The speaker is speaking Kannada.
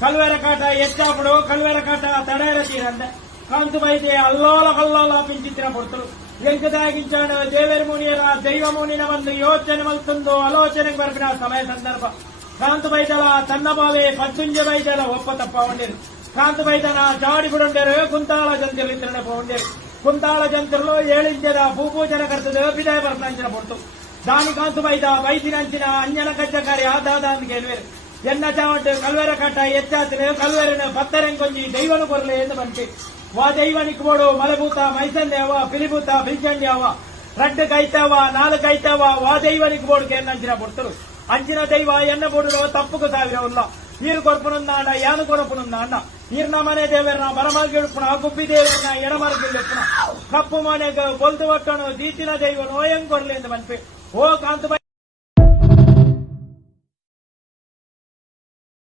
ಕಲ್ವೇರ ಕಾಟ ಎಚ್ಚಾಪಡು ಕಲ್ವೇರ ಕಾಟ ತಡೆಯರ ತೀರಂದೆ ಕಾಂತು ಬೈದೆ ಅಲ್ಲೋಲ ಕಲ್ಲೋಲ ಪಿಂಚಿತ್ರ ಕೊಡ್ತರು ಎಂಕದಾಗಿಂಚಾಣ ದೇವೇರ ಮುನಿಯರ ದೈವ ಮುನಿನ ಒಂದು ಯೋಚನೆ ಮಲ್ತೊಂದು ಆಲೋಚನೆಗೆ ಬರ್ಬಿನ ಸಮಯ ಸಂದರ್ಭ ಕಾಂತು ಬೈದಲ ತನ್ನ ಬಾವೆ ಪಚ್ಚುಂಜ ಬೈದಲ ಒಪ್ಪ ತಪ್ಪ ಹೊಂದಿರು ಕಾಂತು ಬೈದನ ಜಾಡಿ ಬಿಡೊಂಡರು ಕುಂತಾಳ ಜಂತಿರು ಇತ್ರನೆ ಪೊಂಡರು ಕುಂತಾಳ ಜಂತಿರ್ಲು ಏಳಿಂಜದ ಭೂಪೂಜನ ಕರ್ತದ ಬಿದಾಯ ಬರ್ನಂಚಿನ ಪೊಟ್ಟು దాని కాంతు బయట వైద్యునంచిన అంజన కచ్చకారి ఆదాదాన్ని గెలివేరు ఎన్న చావంటే కల్వేర కట్ట ఎచ్చాతిలే కల్వేరను భత్తరం కొంచి దైవను కొరలే ఎందుకంటే వా దైవానికి పోడు మలబూత మైసందేవా పిలిబూత పిలిచందేవా రెడ్డు కైతావా నాలుగు కైతావా వా దైవానికి పోడుకు ఎన్నంచిన పొడుతురు అంచిన దైవ ఎన్న పొడులో తప్పుకు సాగిన ఉన్నా ನೀರು ಕೊರಪುನುಂದ ಅಂಡ ಯಾನು ಕೊರಪುನುಂದ ಅಂಡ ನೀರ್ನ ಮನೆ ದೇವರನ ಬರಮಲ್ಗಿಡುಪುಣ ಗುಬ್ಬಿ ದೇವರನ ಎಡಮಲ್ಗಿಡುಪುಣ ಕಪ್ಪು ಮನೆಗೆ ಬೊಲ್ದು ಒಟ್ಟನು ದೀತಿನ ದೈವನು ಓಯಂ ಕೊರ್ಲಿ ಎಂದು ಮನ್ಪೆ ಓ ಕಾಂತು